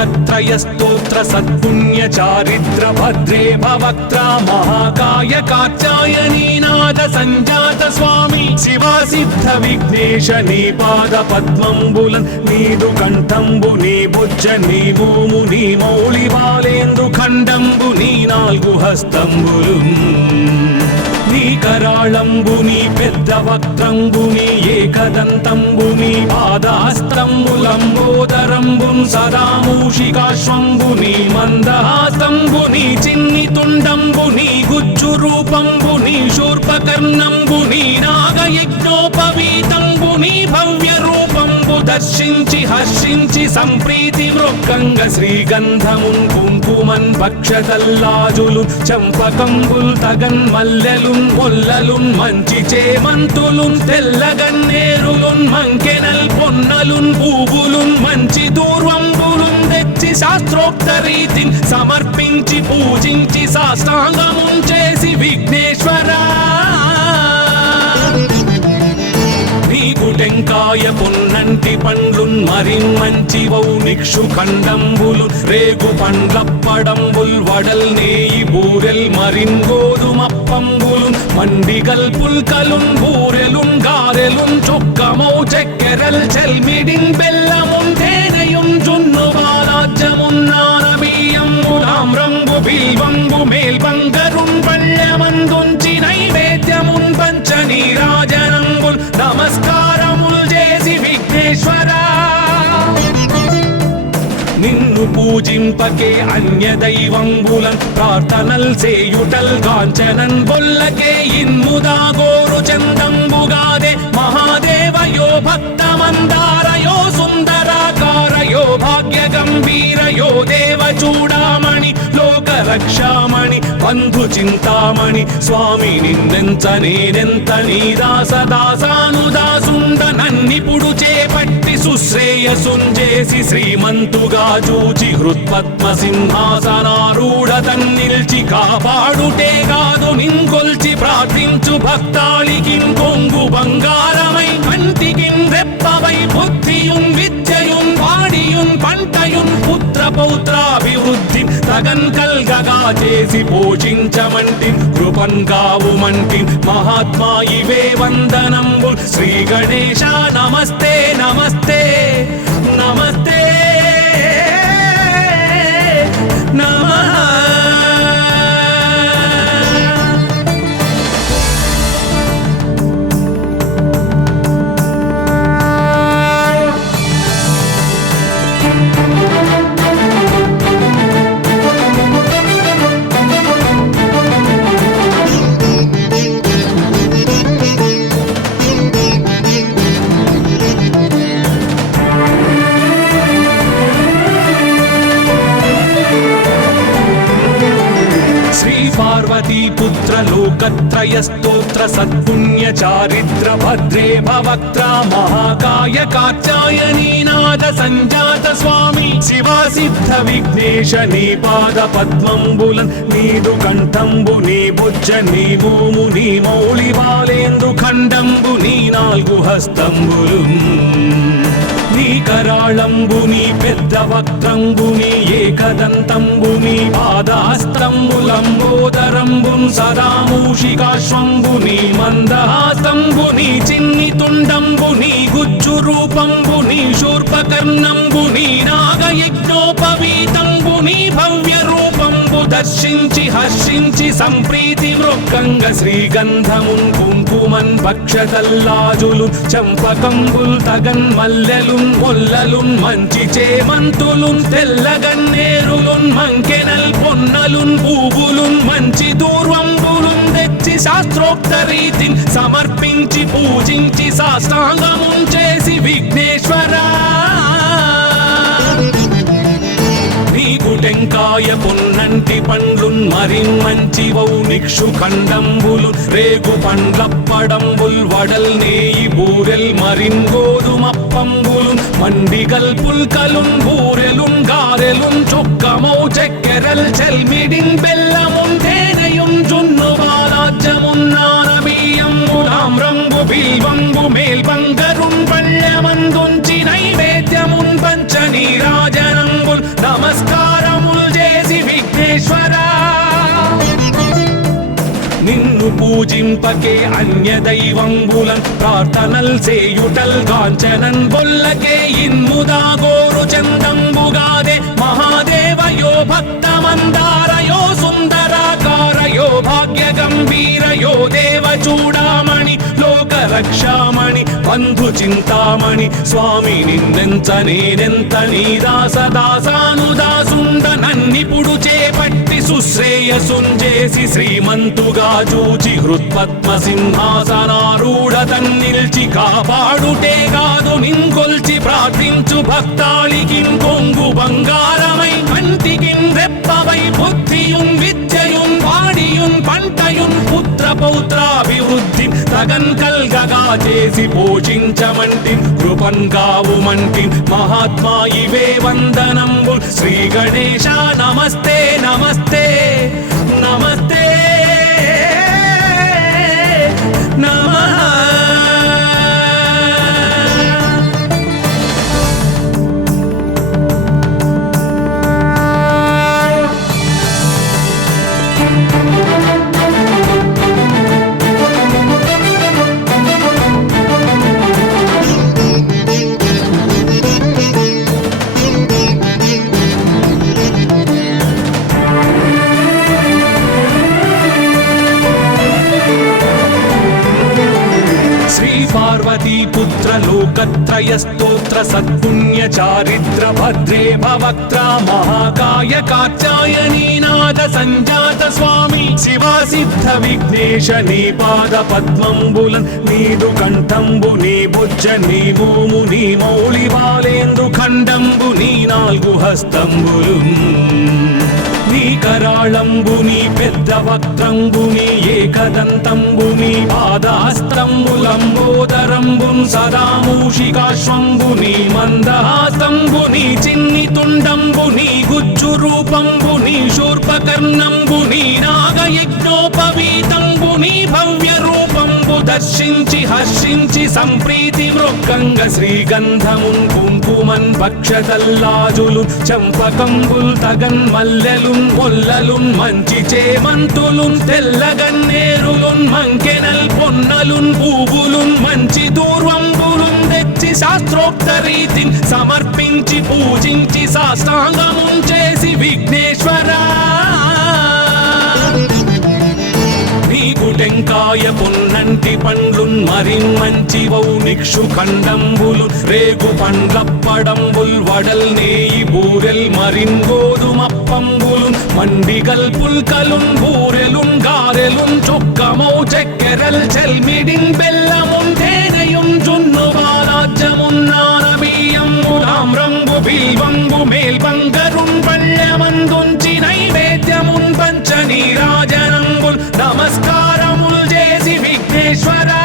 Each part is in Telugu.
लोकत्रय स्तोत्र सत्पुण्य चारित्र भद्रे भवक्त्रा महाकाय कात्यायनी नाद संजात स्वामी शिवा सिद्ध विघ्नेश नी पाद पद्मंबुलन नीदु कंठंबु नी भुज नी भूमु नी मौళి బాలేందు ఖండంబు నీ నాలుగు హస్తంబులు నీ కరాళంబు నీ పెద్ద వక్త్రంబు నీ ఏకదంతంబు నీ పాదహస్తంబులంబోదరంబున్ సదా మూషికాశ్వంబు నీ మందహాస్తంబు నీ చిన్ని తుండంబు నీ గుజ్జు రూపంబు నీ శూర్పకర్ణంబు నీ నాగయజ్ఞోపవీతంబు నీ భవ్య రూపంబు దర్శించి హర్షించి సంప్రీతి వృక్కంగ శ్రీగంధమున్ కుంకుమన్ భక్షతల్లాజులు చంపకంబుల్ తగన్ మల్లెలున్ మొల్లలున్ మంచి చేమంతులున్ తెల్లగన్నేరులున్ మంకెనల్ పొన్నలున్ పూవులున్ మంచి దూర్వంబులున్ తెచ్చి శాస్త్రోక్త రీతిని సమర్పించి పూజించి సాష్టాంగమున్ చేసి విఘ్నేశ్వరా టెంకాయ పొన్నంటి పండ్లున్ మరిన్ మంచి వౌనిక్షు ఖండంబులు రేగు పండ్లప్పడంబుల్ వడల్ నేయి బూరెల్ మరిన్ గోధుమప్పంబులు మండిగల్ పుల్కలున్ బూరెలున్ గారెలున్ చొక్కమౌ చెక్కెరల్ చెల్మిడిన్ బెల్లమున్ తేనెయున్ జున్ను బాలాజ్యమున్ నానబియ్యంబులామ్రంబు బిల్వంబు మేల్బంగరున్ పళ్ళమందుంచి నైవేద్యమున్ పంచనీరాజనంబుల్ నమస్కారముల్ చేసి విఘ్నేశ్వరా నిన్ను పూజింపకే అన్య దైవంబులన్ ప్రార్థనల్ సేయుటల్ కాంచనన్ బొల్లకే ఇన్ముదా గోరు చందంబుగాదే మహాదేవయో భక్తమందారయో సుందరాకారయో భాగ్య గంభీరయో దేవ చూడామణి లోక రక్షామణి బంధు చింతామణి స్వామి నిన్నెంత నేనెంత నీ దాసదాసానుదాసుండ నన్నిపుడు చేపట్టి సుశ్రేయసుంజేసి శ్రీమంతుగా చూచి హృత్పద్మ సింహాసనారూఢ తన్నిల్చి కాపాడుటే కాదు నింకొల్చి ప్రార్థించు భక్తాళికిం కొంగు బంగారమై కంటికిం రెప్పవై బుద్ధియున్ విద్యయున్ వాడియున్ పంటయున్ పుత్ర పౌత్రాభివృద్ధి తగన్ కల్గగా చేసి పోషించమంటి కృపన్ కావుమంటి మహాత్మా ఇవే వందనంబు శ్రీ గణేశ నమస్తే నమస్తే నమస్తే నమః पुत्र लोकत्रय स्तोत्र सत्पुण्य चारित्र भद्रे भवक्त्रा महाकाय कात्यायनी नाद संजात स्वामी शिवा सिद्ध विघ्नेश नी पाद पद्मंबुलन नीदु कंठंबु नी भुज नी भूमु नी मौళి బాలేందు ఖండంబు నీ నాలుగు హస్తంబులు నీ కరాళంబు నీ పెద్ద వక్త్రంబు నీ ఏకదంతంబు నీ పాదహస్తంబులంబోదరంబున్ సదా మూషికాశ్వంబు నీ మందహాస్తంబు నీ చిన్ని తుండంబు నీ గుజ్జు రూపంబు నీ శూర్పకర్ణంబు నీ నాగయజ్ఞోపవీతంబు నీ భవ్య రూపంబు దర్శించి హర్షించి సంప్రీతి వృక్కంగ శ్రీగంధమున్ కుంకుమన్ భక్షతల్లాజులు చంపకంబుల్ తగన్ మల్లెలున్ మొల్లలున్ మంచి చేమంతులున్ తెల్లగన్నేరులున్ మంకెనల్ పొన్నలున్ పూవులున్ మంచి దూర్వంబులున్ తెచ్చి శాస్త్రోక్త రీతిని సమర్పించి పూజించి సాష్టాంగమున్ చేసి విఘ్నేశ్వరా టెంకాయ పొన్నంటి పండ్లున్ మరిన్ మంచి వౌనిక్షు ఖండంబులు రేగు పండ్లప్పడంబుల్ వడల్ నేయి బూరెల్ మరిన్ గోధుమప్పంబులు మండిగల్ పుల్కలున్ బూరెలున్ గారెలున్ చొక్కమౌ చెక్కెరల్ చెల్మిడిన్ బెల్లమున్ తేనెయున్ జున్ను బాలాజ్యమున్ నానబియ్యంబులామ్రంబు బిల్వంబు మేల్బంగరున్ పళ్ళమందుంచి నైవేద్యమున్ పంచనీరాజనంబుల్ పూజింపకే అన్య దైవంబులన్ ప్రార్థనల్ సేయుటల్ కాంచనన్ బొల్లకే ఇన్ముదాగోరు చందంబుగాదే మహాదేవయో భక్తమందారయో సుందరాకారయో భాగ్య గంభీరయో దేవ చూడామణి లోక రక్షామణి బంధు చింతామణి స్వామి నిన్నెంత నేనెంత నీ దాసదాసానుదాసుండ నన్నిపుడు చేపట్టి సుశ్రేయసుంజేసి శ్రీమంతుగా చూచి హృత్పద్మ సింహాసనారూఢ తన్నిల్చి కాపాడుటే కాదు నింకొల్చి ప్రార్థించు భక్తాళికిన్ కొంగు బంగారమై కంటికిన్ రెప్పవై బుద్ధియున్ విద్యయున్ వాడియున్ పంటయున్ పుత్ర పౌత్రాభివృద్ధి తగన్ కల్గగా చేసి పోషించమంటి కృపన్ కావుమంటి మహాత్మా ఇవే వందనంబు శ్రీ గణేశ నమస్తే నమస్తే నమస్తే నమః. పార్వతీ పుత్ర లోకత్రయ స్తోత్ర సత్పుణ్య చారిత్ర భద్రే భవక్త్ర మహాకాయ కాత్యాయనీ నాద సంజాత స్వామి శివా సిద్ధ విఘ్నేశ నీ పాద పద్మంబులన్ నీదు కంఠంబు నీ బుజ్జ నీ భూము నీ మౌళి బాలేందు ఖండంబు నీ నాలుగు హస్తంబులు నీ కరాళంబుని పెద్ద వక్త్రంబుని ఏకదంతంబుని పాదహస్తంబులంబోదరంబున్ సదా మూషికాశ్వంబుని మందహాస్తంబుని చిన్ని తుండంబుని గుజ్జు రూపంబుని శూర్పకర్ణంబుని నాగయజ్ఞోపవీతంబుని భవ్య రూపంబు దర్శించి హర్షించి సంప్రీతి మృక్కంగ శ్రీగంధమున్ కుంకుమన్ భక్షతల్లాజులు చంపకంబుల్ తగన్ మల్లెలు మొల్లలున్ మంచి చేమంతులున్ తెల్లగన్నేరులున్ మంకెనల్ పొన్నలున్ పూవులున్ మంచి దూర్వంబులున్ తెచ్చి శాస్త్రోక్త రీతిని సమర్పించి పూజించి సాష్టాంగమున్ చేసి విఘ్నేశ్వరా నీకు టెంకాయ పొన్నంటి పండ్లున్ మరిన్ మంచివౌ నిక్షు ఖండంబులు రేగు పండ్లప్పడంబుల్ వడల్ నేయి బూరెల్ మరిన్ గోధుమప్పంబులు మండిగల్ పుల్కలున్ బూరెలున్ గారెలున్ చొక్కమౌ చక్కెరల్ చెల్మిడిన్ బెల్లమున్ తేనెయున్ జున్ను బాలాజ్యమున్ నానబియ్యంబు తామ్రంబు బిల్వంబు మేల్బంగరున్ పళ్ళమందుంచి నైవేద్యమున్ పంచనీరాజనంబుల్ నమస్కారముల్ చేసి విఘ్నేశ్వరా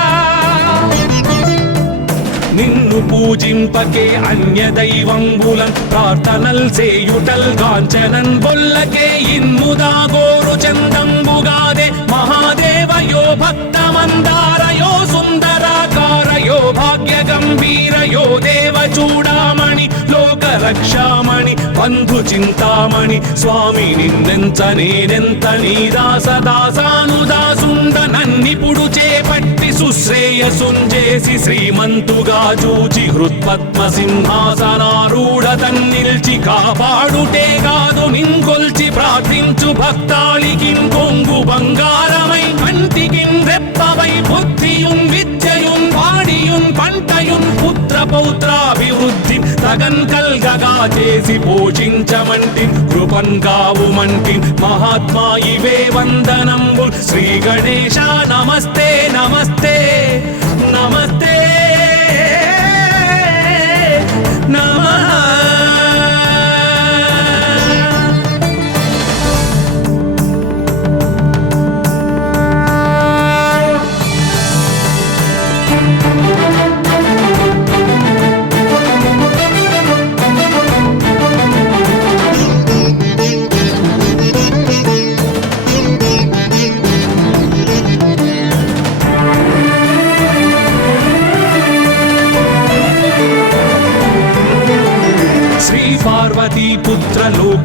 నిన్ను పూజింపకే అన్య దైవంబులన్ ప్రార్థనల్ సేయుటల్ కాంచనన్ బొల్లకే ఇన్ముదాగోరు చందంబుగాదే మహాదేవయో భక్తమందారయో సుందరాకారయో భాగ్య గంభీరయో దేవ చూడామణి లోక రక్షామణి బంధు చింతామణి స్వామి నిన్నెంత నేనెంత నీ దాసదాసానుదాసుండ నన్నిపుడు చేపట్టి సుశ్రేయసుంజేసి శ్రీమంతుగా చూచి హృత్పద్మ సింహాసనారూఢ తన్నిల్చి కాపాడుటే కాదు నింకొల్చి ప్రార్థించు భక్తాళికిన్ కొంగు బంగారమై కంటికిన్ రెప్పవై బుద్ధియున్ విద్యయున్ వాడియున్ పంటయున్ పుత్ర పౌత్రాభివృద్ధి తగన్ కల్గగా చేసి పోషించమంటి కృపన్ కావుమంటి మహాత్మా ఇవే వందనంబు శ్రీ గణేశ నమస్తే నమస్తే నమస్తే నమః.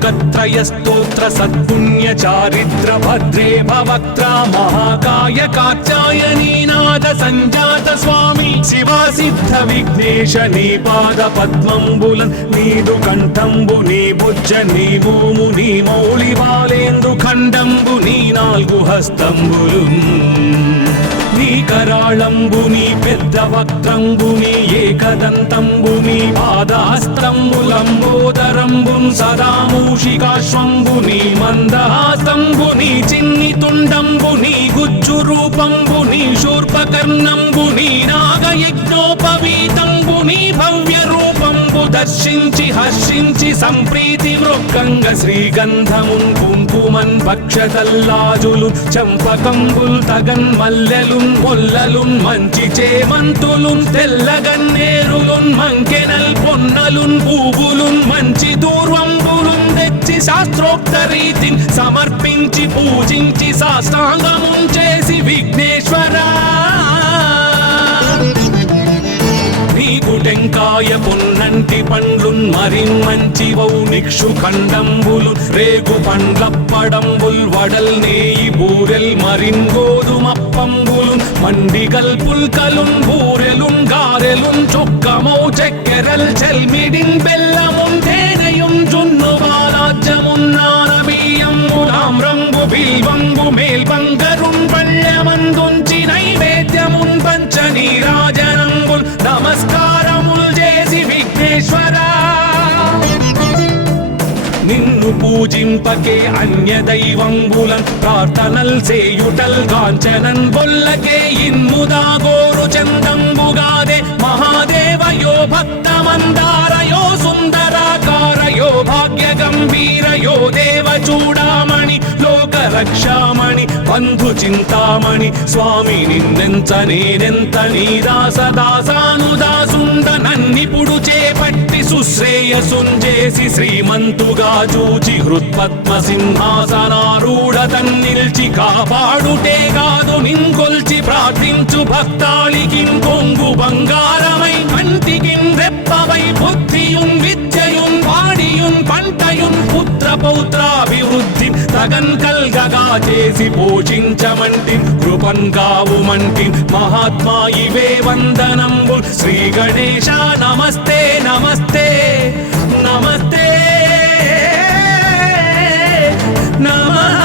లోకత్రయ స్తోత్ర సత్పుణ్య చారిత్ర భద్రే భవక్త్ర మహాకాయ కాత్యాయనీనాథ సంజాత స్వామి శివా సిద్ధ విఘ్నేశ నీ పాద పద్మంబులన్ నీదు కంఠంబు నీ బుజ్జ నీ భూము నీ మౌళి బాలేందు ఖండంబు నీ నాలుగు హస్తంబులు నీ కరాళంబు నీ పెద్ద వక్త్రంబు నీ ఏకదంతంబు నీ పాదాస్తంబులంబోదరంబున్ సదా మూషికాశ్వంబు నీ మందహాసంబు నీ చిన్ని తుండంబు నీ గుజ్జు రూపంబు నీ శూర్పకర్ణంబు నీ నాగయజ్ఞోపవీతంబు నీ భవ్య రూపంబు దర్శించి హర్షించి సంప్రీతి మృక్కంగ శ్రీగంధమున్ కుంకుమన్ భక్షతల్లాజులు చంపకంబుల్ తగన్ మల్లెలున్ మొల్లలున్ మంచి చేమంతులున్ తెల్లగన్నేరులున్ మంకెనల్ పొన్నలున్ పూవులున్ మంచి దూర్వంబులున్ తెచ్చి శాస్త్రోక్త రీతిని సమర్పించి పూజించి సాష్టాంగమున్ చేసి విఘ్నేశ్వరా నీకు టెంకాయ పొన్నంటి పండ్లున్ మరిన్మంచివౌ నిక్షు ఖండంబులు రేగు పండ్లప్పడంబుల్ వడల్ నేయి బూరెల్ మరిన్ గోధుమప్పంబులు మండిగల్ పుల్కలున్ బూరెలున్ గారెలున్ చొక్కమౌ చెక్కెరల్ చెల్మిడిన్ బెల్లమున్ తేనెయున్ జున్ను బాలాజ్యమున్ నానబియ్యంబులామ్రంబు బిల్వంబు మేల్బంగరున్ పళ్ళమందుంచి నైవేద్యమున్ పంచ నీరాజనంబుల్ నమస్కారముల్ చేసి విఘ్నేశ్వరా నిన్ను పూజింపకే అన్య దైవంబులన్ ప్రార్థనల్ సేయుటల్ కాంచనన్ బొల్లకే ఇన్ముదా గోరు చందంబుగాదే మహాదేవయో భక్తమందారయో సుందరాకారయో భాగ్య గంభీరయో దేవ చూడామణి లోక రక్షామణి బంధు చింతామణి స్వామి నిన్నెంత నేనెంత నీ దాసదాసానుదాసుండ నన్నిపుడు చేపట్టి సుశ్రేయసుంజేసి శ్రీమంతుగా చూచి హృత్పద్మ సింహాసనారూఢ తన్నిల్చి కాపాడుటే కాదు నింకొల్చి ప్రార్థించు భక్తాళికిన్ కొంగు బంగారమై కంటికిన్ రెప్పవై బుద్ధియున్ విద్యయున్ వాడియున్ పంటయున్ పుత్ర పౌత్రాభివృద్ధి తగన్ కల్గగా చేసి పోషించమంటి కృపన్ కావుమంటి మహాత్మా ఇవే వందనంబు శ్రీ గణేశ నమస్తే నమస్తే నమస్తే నమః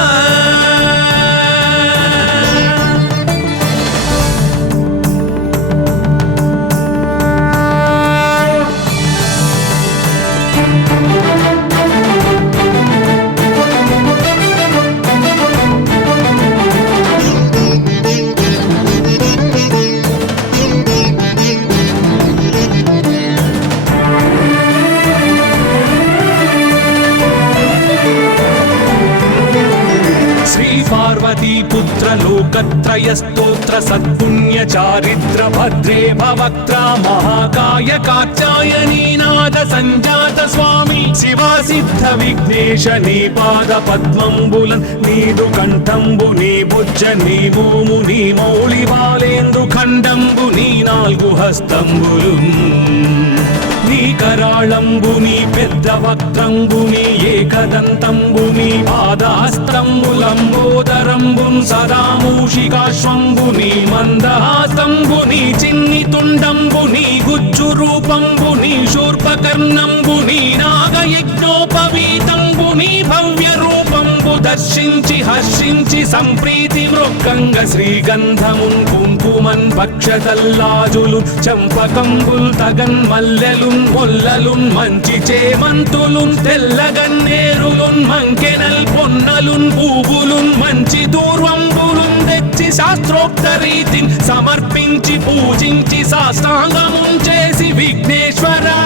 పుత్ర లోకత్రయ స్తోత్ర సత్పుణ్య చారిత్ర భద్రే భవక్త్ర మహాకాయ కాత్యాయనీనాథ సంజాత స్వామి శివా సిద్ధ విఘ్నేశ నీ పాద పద్మంబులన్ నీదు కంఠంబు నీ బుజ్జ నీ భూము నీ మౌళి బాలేందు ఖండంబు నీ నాలుగు హస్తంబులు నీ కరాళంబు నీ పెద్ద వక్త్రంబు నీ ఏకదంతంబు నీ పాదాస్తంబులంబోదరంబున్ సదా మూషికాశ్వంబు నీ మందహాసంబు నీ చిన్ని తుండంబు నీ గుజ్జు రూపంబు నీ శూర్పకర్ణంబు నీ నాగయజ్ఞోపవీతంబు నీ భవ్య రూపంబు దర్శించి హర్షించి సంప్రీతి మృక్కంగ శ్రీగంధమున్ కుంకుమన్ భక్షతల్లాజులు చంపకంబుల్ తగన్ మల్లెలున్ మొల్లలున్ మంచి చేమంతులున్ తెల్లగన్నేరులున్ మంకెనల్ పొన్నలున్ పూవులున్ మంచి దూర్వంబులున్ తెచ్చి శాస్త్రోక్త రీతిని సమర్పించి పూజించి సాష్టాంగమున్ చేసి విఘ్నేశ్వరా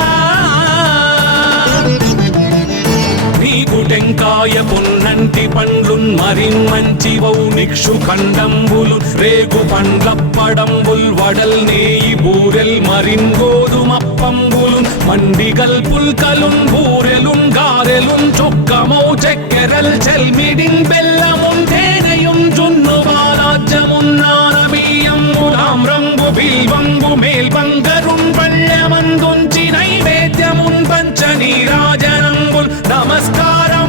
నీకు టెంకాయ పొన్నంటి పండ్లున్ మరిన్మంచివౌ నిక్షు ఖండంబులు రేగు పండ్లప్పడంబుల్ వడల్ నేయి బూరెల్ మరిన్ గోధుమప్పంబులు మండిగల్ పుల్కలున్ బూరెలున్ గారెలున్ చొక్కమౌ చెక్కెరల్ చెల్మిడిన్ బెల్లమున్ తేనెయున్ జున్ను బాలాజ్యమున్ నానబియ్యంబులామ్రంబు బిల్వంబు మేల్బంగరున్ పళ్ళమందుంచి నైవేద్యమున్ పంచ నీరాజనంబుల్ నమస్కారం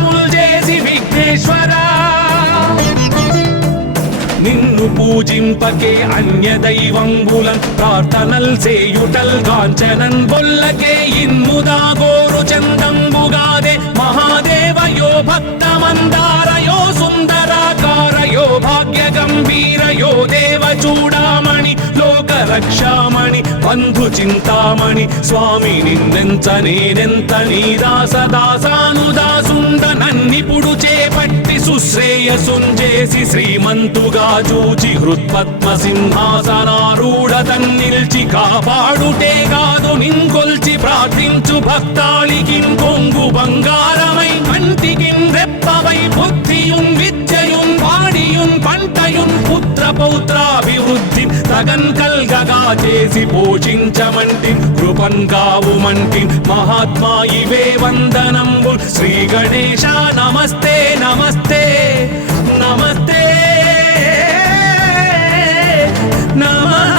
పూజింపకే అన్య దైవంబులన్ ప్రార్థనల్ సేయుటల్ కాంచనన్ బొల్లకే ఇన్ముదాగోరు చందంబుగాదే మహాదేవయో భక్తమందారయో సుందరాకారయో భాగ్య గంభీరయో దేవ చూడామణి లోక రక్షామణి బంధు చింతామణి స్వామి నిన్నెంత నేనెంత నీ దాసదాసానుదాసుండ నన్నిపుడు చేపట్టి సుశ్రేయసుంజేసి శ్రీమంతుగా చూచి హృత్పద్మ సింహాసనారూఢ తన్నిల్చి కాపాడుటే కాదు నింకొల్చి ప్రార్థించు భక్తాళికిన్ కొంగు బంగారమై కంటికిన్ రెప్పవై బుద్ధియున్ విద్యయున్ వాడియున్ పంటయున్ పుత్ర పౌత్రాభివృద్ధి తగన్ కల్గగా చేసి పోషించమంటి కృపన్ కావుమంటి మహాత్మా ఇవే వందనంబు శ్రీ గణేశ నమస్తే నమస్తే నమస్తే నమః.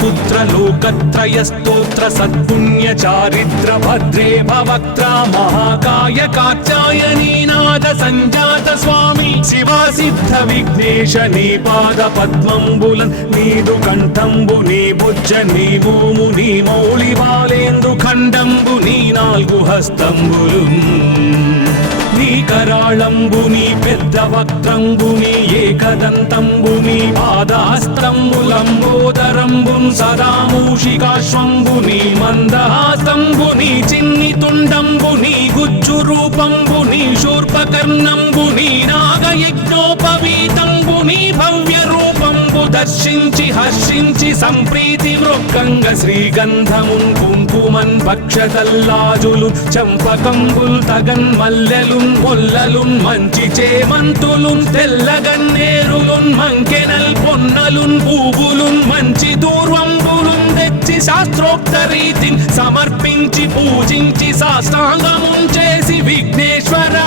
पुत्र लोकत्रय स्तोत्र सत्पुण्य चारित्र भद्रे भवक्त्र महाकाय कात्यायनी नाद संजात स्वामी शिवा सिद्ध विघ्नेश नी पाद पद्मंबुलन नीदु कंठंबु नी बुज्ज नी भूमु नी मौళి బాలేందు ఖండంబు నీ నాలుగు హస్తంబులున్ నీ కరాళంబు నీ పెద్ద వక్త్రంబు నీ ఏకదంతంబు నీ పాదహస్తంబులంబోదరంబు సదా మూషికాశ్వంబు నీ మందహాసంబు నీ చిన్ని తుండంబు నీ గుజ్జు రూపంబు నీ శూర్పకర్ణంబు నీ నాగయజ్ఞోపవీతంబు నీ భవ్య రూపంబు దర్శించి హర్షించి సంప్రీతి మృక్కంగ శ్రీగంధమున్ కుంకుమన్ భక్షతల్లాజులు చంపకంబుల్ తగన్ మల్లెలున్ మొల్లలున్ మంచి చేమంతులున్ తెల్లగన్నేరులున్ మంకెనల్ పొన్నలున్ పూబులున్ మంచి దూర్వంబులున్ తెచ్చి శాస్త్రోక్త రీతిని సమర్పించి పూజించి సాష్టాంగమున్ చేసి విఘ్నేశ్వరా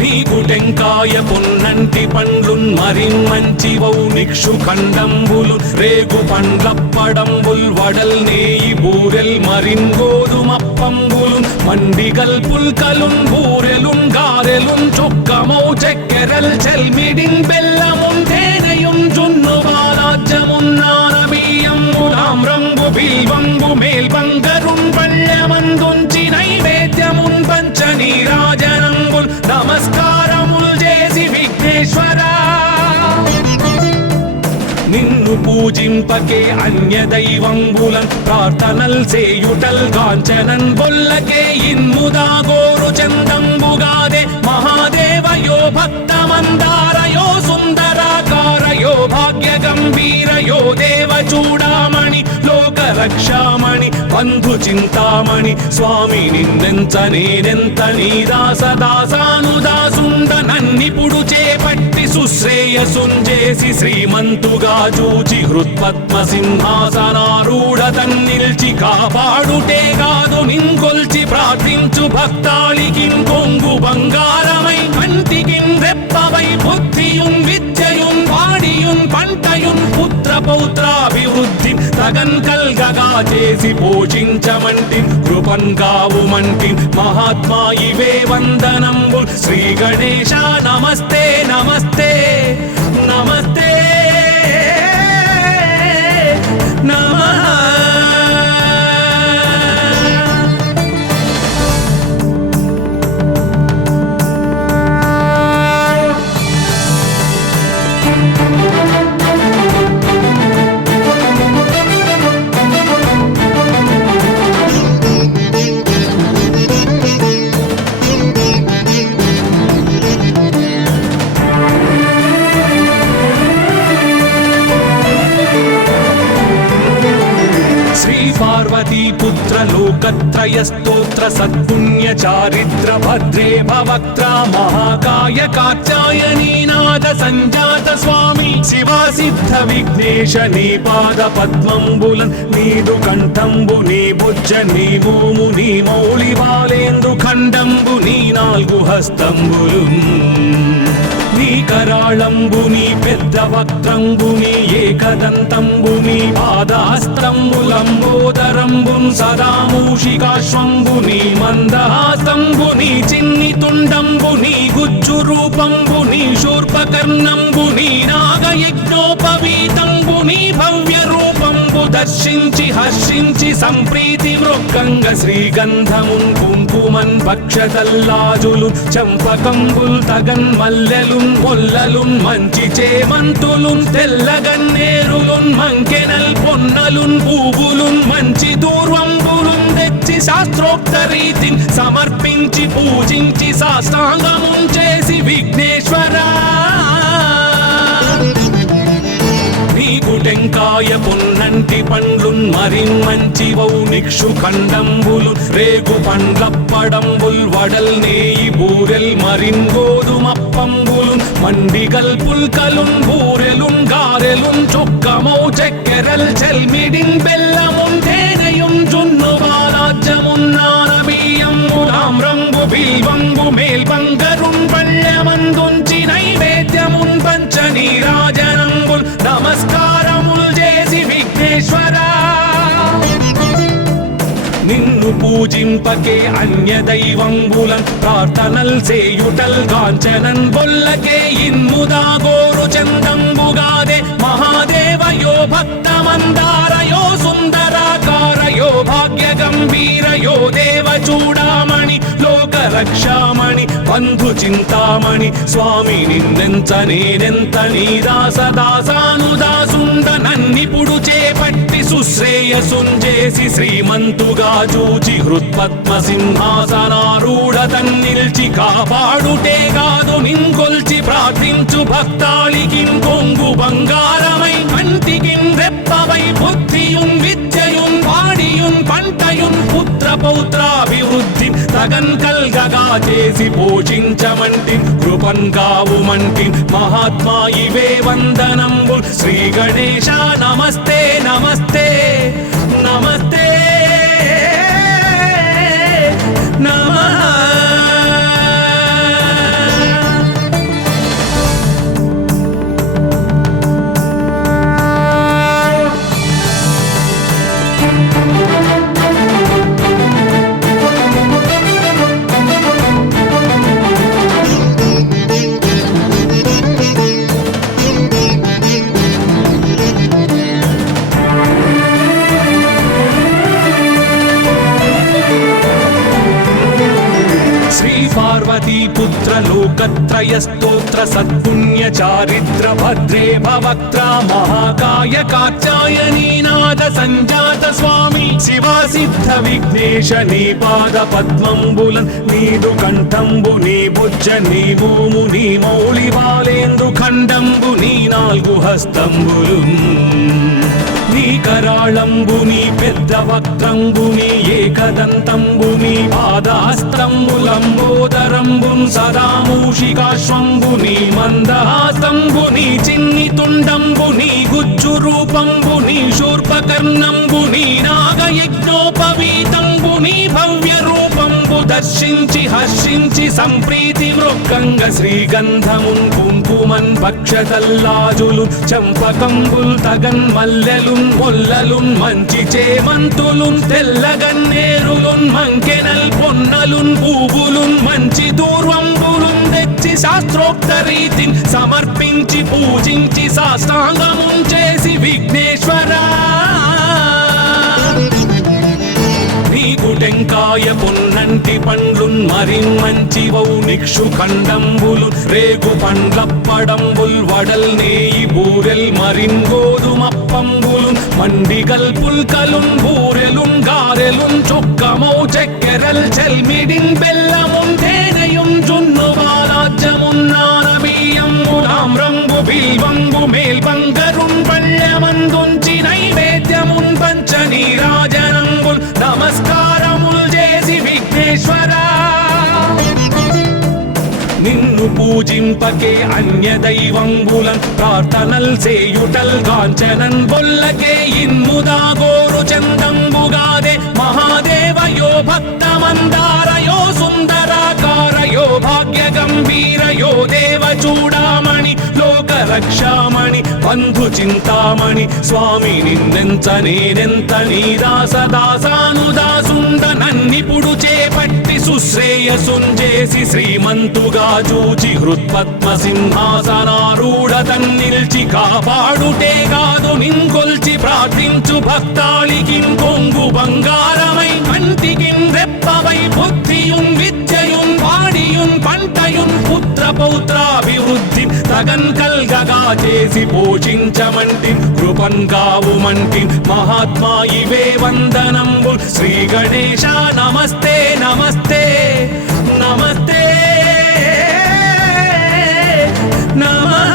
నీకు టెంకాయ పొన్నంటి పండ్లున్ మరిన్మంచివౌ నిక్షు ఖండంబులు రేగు పండ్లప్పడంబుల్ వడల్ నేయి బూరెల్ మరిన్ గోధుమప్పంబులు మండిగల్ పుల్కలున్ బూరెలున్ గారెలున్ చొక్కమౌ చెక్కెరల్ చెల్మిడిన్ బెల్లమున్ తేనెయున్ జున్ను బాలాజ్యమున్ నానబియ్యంబులామ్రంబు బిల్వంబు మేల్బంగరున్ పళ్ళమందుంచి నైవేద్యమున్ పంచ నీరాజనంబుల్ నమస్కారముల్ చేసి విఘ్నేశ్వరా నిన్ను పూజింపకే అన్య దైవంబులన్ ప్రార్థనల్ సేయుటల్ కాంచనన్ బొల్లకే ఇన్ముదాగోరు చందంబుగాదే మహాదేవయో భక్తమందారయో సుందరాకారయో భాగ్య గంభీరయో దేవ చూడామణి లోక రక్షామణి బంధు చింతామణి స్వామి నిన్నెంత నేనెంత నీ దాసదాసానుదాసుండ నన్నిపుడు చేపట్టి సుశ్రేయసుంజేసి శ్రీమంతుగా చూచి హృత్పద్మ సింహాసనారూఢ తన్నిల్చి కాపాడుటే కాదు నింకొల్చి ప్రార్థించు భక్తాళికిన్ కొంగు బంగారమై కంటికిన్ రెప్పవై బుద్ధియున్ విద్యయున్ వాడియున్ పంటయున్ పుత్ర పౌత్రాభివృద్ధి తగన్ కల్గగా చేసి పోషించమంటి కృపన్ కావుమంటి మహాత్మా ఇవే వందనంబు శ్రీ గణేశ నమస్తే నమస్తే నమస్తే నమః. पार्वती पुत्र लोकत्रय स्तोत्र सत्पुण्य चारित्र भद्रे भवक्त्रा महाकाय कात्यायनी नाद संजात स्वामी शिवा सिद्ध विघ्नेश नी पाद पद्मंबुलन् नीदु कंठंबु नी बुज्ज नी भूमु नी मौళి బాలేంద్రు ఖండంబు నీ నాలుగు హస్తంబులున్ నీ కరాళంబుని పెద్ద వక్త్రంబుని ఏకదంతంబుని పాదహస్తంబులంబోదరంబున్ సదా మూషికాశ్వంబుని మందహాస్తంబుని చిన్ని తుండంబుని గుజ్జు రూపంబుని శూర్పకర్ణంబుని నాగయజ్ఞోపవీతంబుని భవ్య రూపంబు దర్శించి హర్షించి సంప్రీతి మృక్కంగ శ్రీగంధమున్ కుంకుమన్ భక్షతల్లాజులు చంపకంబుల్ తగన్ మల్లెలున్ మొల్లలున్ మంచి చేమంతులున్ తెల్లగన్నేరులున్ మంకెనల్ పొన్నలున్ పూవులున్ మంచి దూర్వంబులున్ తెచ్చి శాస్త్రోక్త రీతిని సమర్పించి పూజించి సాష్టాంగమున్ చేసి విఘ్నేశ్వరా టెంకాయ పొన్నంటి పండ్లున్ మరిన్ మంచి వౌ నిక్షు ఖండంబులు రేగు పండ్లప్పడంబుల్ వడల్ నేయి బూరెల్ మరిన్ గోధుమప్పంబులున్ మండిగల్ పుల్కలున్ బూరెలున్ గారెలున్ చొక్కమౌ చెక్కెరల్ చెల్మిడిన్ బెల్లమున్ తేనెయున్ జున్ను బాలాజ్యమున్ నానబియ్యంబు తామ్రంబు బిల్వంబు మేల్బంగరున్ పళ్ళెమందుంచి నైవేద్యమున్ పంచ నీరాజనంబుల్ నమస్కారముల్ చేసి విఘ్నేశ్వరా నిన్ను పూజింపకే అన్య దైవంబులన్ ప్రార్థనల్ సేయుటల్ కాంచనన్ బొల్లకే ఇన్ముదా గోరు చందంబుగాదే మహాదేవయో భక్తమందారయో సుందరాకారయో భాగ్య గంభీరయో దేవ చూడామణి లోక రక్షామణి బంధు చింతామణి స్వామి నిన్నెంత నేనెంత నీ దాసదాసానుదాసుండ నన్నిపుడు చేపట్టి సుశ్రేయసుంజేసి శ్రీమంతుగా చూచి హృత్పద్మ సింహాసనారూఢ తన్నిల్చి కాపాడుటే కాదు నింకొల్చి ప్రార్థించు భక్తాళికిన్ కొంగు బంగారమై కంటికిన్ రెప్పవై బుద్ధియున్ విద్యయున్ వాడియున్ పంటయున్ పుత్ర పౌత్రాభివృద్ధి తగన్ కల్గగా చేసి పోషించమంటి కృపన్ కావుమంటి మహాత్మా ఇవే వందనంబు శ్రీ గణేశ నమస్తే నమస్తే నమస్తే నమః पार्वती पुत्र लोकत्रय स्तोत्र सत्पुण्य चारित्र भद्रे भवक्त्रा महाकाय कात्यायनी नाद संजात स्वामी शिवा सिद्ध विघ्नेश नी पाद पद्मंबुलन् नीदु कंठंबु नी बुज्ज नी भूमु नी मौళి బాలేంద్రు ఖండంబు నీ నాలుగు హస్తంబులున్ నీ కరాళంబుని పెద్ద వక్త్రంబుని ఏకదంతంబుని పాదహస్తంబులంబోదరంబున్ సదా మూషికాశ్వంబుని మందహాస్తంబుని చిన్ని తుండంబుని గుజ్జు రూపంబుని శూర్పకర్ణంబుని నాగయజ్ఞోపవీతంబుని భవ్య రూపంబు దర్శించి హర్షించి సంప్రీతి మృక్కంగ శ్రీగంధమున్ కుంకుమన్ భక్షతల్లాజులు చంపకంబుల్ తగన్ మల్లెలున్ మొల్లలున్ మంచి చేమంతులున్ తెల్లగన్నేరులున్ మంకెనల్ పొన్నలున్ పూవులున్ మంచి దూర్వంబులున్ తెచ్చి శాస్త్రోక్త రీతిని సమర్పించి పూజించి సాష్టాంగమున్ చేసి విఘ్నేశ్వరా టెంకాయ పొన్నంటి పండ్లున్ మరిన్ మంచి వౌ నిక్షు ఖండంబులు రేగు పండ్లప్పడంబుల్ వడల్ నేయి బూరెల్ మరిన్ గోధుమప్పంబులు మండిగల్ పుల్కలున్ బూరెలున్ గారెలున్ చొక్కమౌ చెక్కెరల్ చెల్మిడిన్ బెల్లమున్ తేనెయున్ జున్ను బాలాజ్యమున్ నానబియ్యంబు తామ్రంబు బిల్వంబు మేల్బంగరున్ పళ్ళెమందుంచి నైవేద్యమున్ పంచ నీరాజనంబుల్ పూజింపకే అన్య దైవంబులన్ ప్రార్థనల్ సేయుటల్ కాంచనన్ బొల్లకే ఇన్ముదా గోరు చందంబుగాదే మహాదేవయో భక్తమందారయో సుందరాకారయో భాగ్య గంభీరయో దేవ చూడామణి లోక రక్షామణి బంధు చింతామణి స్వామి నిన్నెంత నేనెంత నీ దాసదాసానుదాసుండ నన్నిపుడు చేపట్టి సుశ్రేయసుంజేసి శ్రీమంతుగా చూచి హృత్పద్మ సింహాసనారూఢ తన్నిల్చి కాపాడుటే కాదు నింకొల్చి ప్రార్థించు భక్తాళికిం కొంగు బంగారమై కంటికిం రెప్పవై బుద్ధియుం విద్యయుం వాడియుం పంటయుం పుత్ర పౌత్రాభివృద్ధి తగన్ కల్గగా చేసి పోషించమంటి కృపన్ కావుమంటి మహాత్మా ఇవే వందనంబు శ్రీ గణేశ నమస్తే నమస్తే నమస్తే నమః.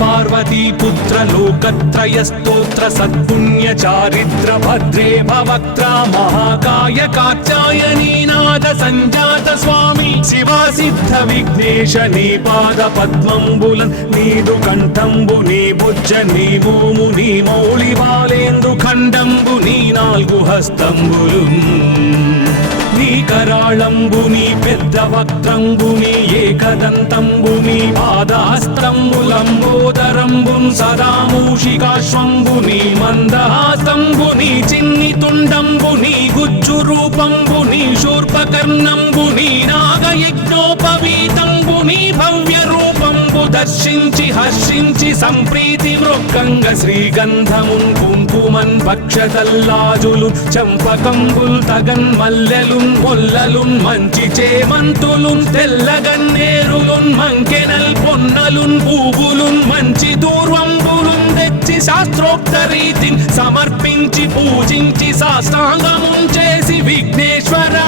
పార్వతీ పుత్ర లోకత్రయ స్తోత్ర సత్పుణ్య చారిత్ర భద్రే భవక్త్ర మహాకాయ కాత్యాయనీనాథ సంజాత స్వామి శివా సిద్ధ విఘ్నేశ నీ పాద పద్మంబులన్ నీదు కంఠంబు నీ బుజ్జ నీ భూము నీ మౌళి బాలేందు ఖండంబు నీ నాల్గు హస్తంబులు నీ కరాళంబు నీ పెద్ద వక్త్రంబు నీ ఏకదంతంబు నీ పాదహస్తంబులంబోదరంబున్ సదా మూషికాశ్వంబు నీ మందహాసంబు నీ చిన్ని తుండంబు నీ గుజ్జు రూపంబు నీ శూర్పకర్ణంబు నీ నాగయజ్ఞోపవీతంబు నీ భవ్య రూపంబు దర్శించి హర్షించి సంప్రీతి మృక్కంగ శ్రీగంధమున్ కుంకుమన్ భక్షతల్లాజులు చంపకంబుల్ తగన్ మల్లెలున్ మొల్లలున్ మంచి చేమంతులున్ తెల్లగన్నేరులున్ మంకెనల్ పొన్నలున్ పూవులున్ మంచి దూర్వంబులున్ తెచ్చి శాస్త్రోక్త రీతిని సమర్పించి పూజించి సాష్టాంగమున్ చేసి విఘ్నేశ్వరా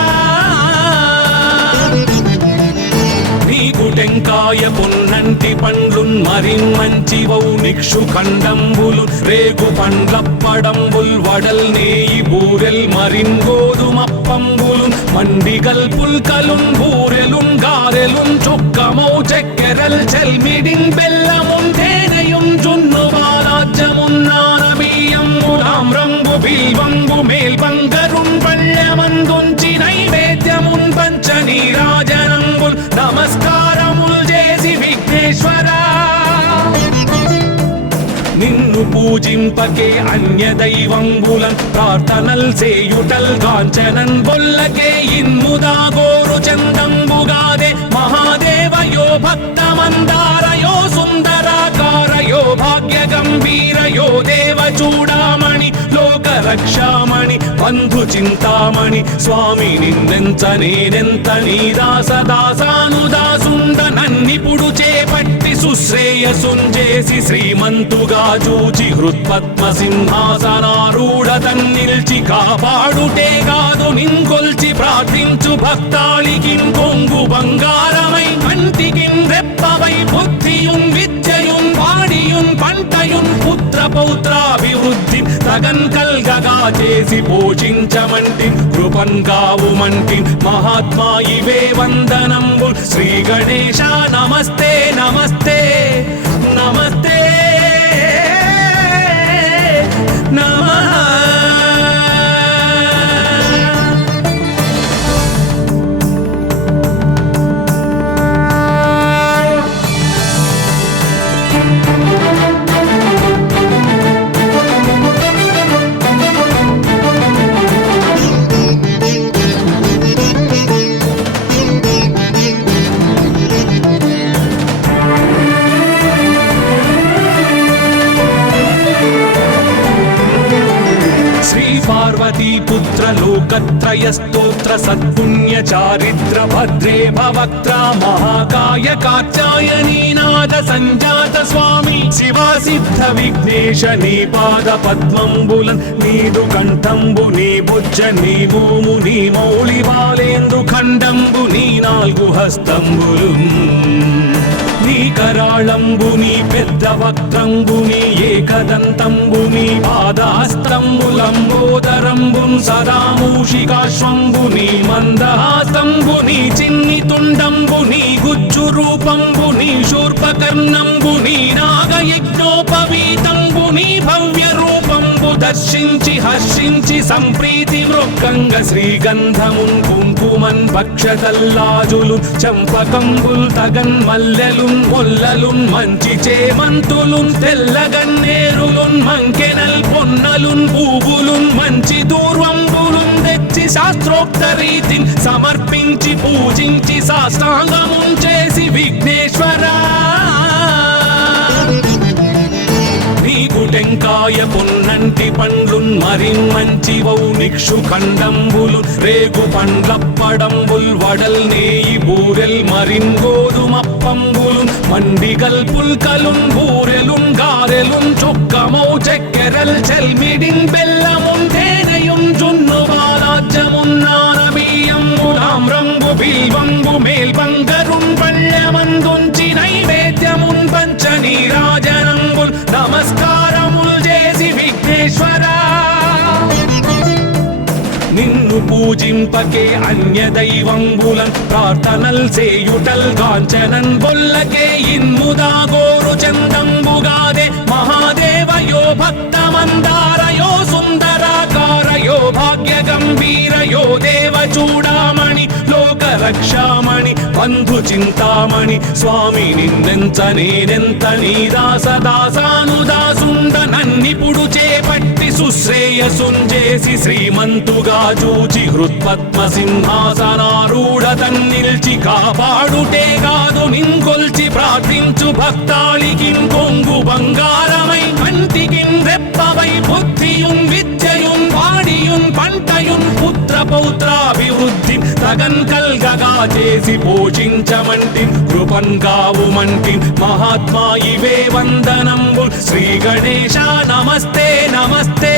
నీకు టెంకాయ పొన్నంటి పండ్లున్ మరిన్మంచివౌ నిక్షు ఖండంబులు రేగు పండ్లప్పడంబుల్ వడల్ నేయి బూరెల్ మరిన్ గోధుమప్పంబులు మండిగల్ పుల్కలున్ బూరెలున్ గారెలున్ చొక్కమౌ చెక్కెరల్ చెల్మిడిన్ బెల్లమున్ తేనెయున్ జున్ను బాలాజ్యమున్ నానబియ్యంబు తామ్రంబు బిల్వంబు మేల్బంగరున్ పళ్ళెమందుంచి నైవేద్యమున్ పంచ నీరాజనంబుల్ నమస్కారముల్ చేసి విఘ్నేశ్వరా నిన్ను పూజింపకే అన్య దైవంబులన్ ప్రార్థనల్ సేయుటల్ కాంచనన్ బొల్లకే ఇన్ముదా గోరు చందంబుగాదే మహాదేవయో భక్తమందారయో సుందరాకారయో భాగ్య గంభీరయో దేవ చూడామణి లోక రక్షామణి బంధు చింతామణి స్వామి నిన్నెంత నేనెంత నీ దాసదాసానుదాసుండ నన్నిపుడు చేపట్టి సుశ్రేయసుంజేసి శ్రీమంతుగా చూచి హృత్పద్మ సింహాసనారూఢ తన్నిల్చి కాపాడుటే కాదు నింకొల్చి ప్రార్థించు భక్తాళికిం కొంగు బంగారమై కంటికిం రెప్పవై బుద్ధియుం విద్యయుం వాడియుం పంటయుం పుత్ర పౌత్రాభివృద్ధి తగన్ కల్గగా చేసి పోషించమంటి కృపన్ కావుమంటి మహాత్మా ఇవే వందనంబు శ్రీ గణేశ నమస్తే నమస్తే నమస్తే నమః. లోకత్రయ స్తోత్ర సత్పుణ్య చారిత్ర భద్రే భవక్త్ర మహాకాయ కాత్యాయనీనాథ సంజాత స్వామి శివా సిద్ధ విఘ్నేశ నీ పాద పద్మంబులన్ నీదు కంఠంబు నీ బుజ్జ నీ భూము నీ మౌళి బాలేందు ఖండంబు నీ నాలుగు హస్తంబులు నీ కరాళంబు నీ పెద్ద వక్త్రంబు నీ ఏకదంతంబు నీ పాదాస్తంబులంబోదరంబున్ సదా మూషికాశ్వంబు నీ మందహాసంబు నీ చిన్ని తుండంబు నీ గుజ్జు రూపంబు నీ శూర్పకర్ణంబు నీ నాగయజ్ఞోపవీతంబు నీ భవ్య రూపంబు దర్శించి హర్షించి సంప్రీతి మృక్కంగ శ్రీగంధమున్ కుంకుమన్ భక్షతల్లాజులు చంపకంబుల్ తగన్ మల్లెలున్ మొల్లలున్ మంచి చేమంతులున్ తెల్లగన్నేరులున్ మంకెనల్ పొన్నలున్ పూవులున్ మంచి దూర్వంబులున్ తెచ్చి శాస్త్రోక్త రీతిని సమర్పించి పూజించి సాష్టాంగమున్ చేసి విఘ్నేశ్వరా నీకు టెంకాయ పొన్నంటి పండ్లున్ మరిన్ మంచి వౌ నిక్షు ఖండంబులు రేగు పండ్లప్పడంబుల్ వడల్ నేయి బూరెల్ మరిన్ గోధుమప్పంబులు మండిగల్ పుల్కలున్ బూరెలున్ గారెలున్ చొక్కమౌ చక్కెరల్ చెల్మిడిన్ బెల్లమున్ తేనెయున్ జున్ను బాలాజ్యమున్ నానబియ్యంబులామ్రంబు బిల్వంబు మేల్బంగరున్ పళ్ళమందుంచి నైవేద్యమున్ పంచ నీరాజనంబుల్ నమస్కారముల్ చేసి విఘ్నేశ్వరా నిన్ను పూజింపకే అన్య దైవంబులన్ ప్రార్థనల్ సేయుటల్ కాంచనన్ బొల్లకే ఇన్ముదా గోరు చందంబుగాదే మహాదేవయో భక్తమందారయో సుందరాకారయో భాగ్య గంభీరయో దేవ చూడామణి లోక రక్షామణి బంధు చింతామణి స్వామి నిన్నెంత నేనెంత నీ దాసదాసానుదాసుండ నన్నిపుడు చేపట్టి సుశ్రేయసుంజేసి శ్రీమంతుగా చూచి హృత్పద్మ సింహాసనారూఢ తన్నిల్చి కాపాడుటే కాదు నింకొల్చి ప్రార్థించు భక్తాళికిన్ కొంగు బంగారమై కంటికిన్ రెప్పవై బుద్ధియున్ విద్యయున్ వాడియున్ పంటయున్ పుత్ర పౌత్రాభివృద్ధి తగన్ కల్గగా చేసి పోషించమంటి కృపన్ కావుమంటి మహాత్మా ఇవే వందనంబు శ్రీ గణేశ నమస్తే నమస్తే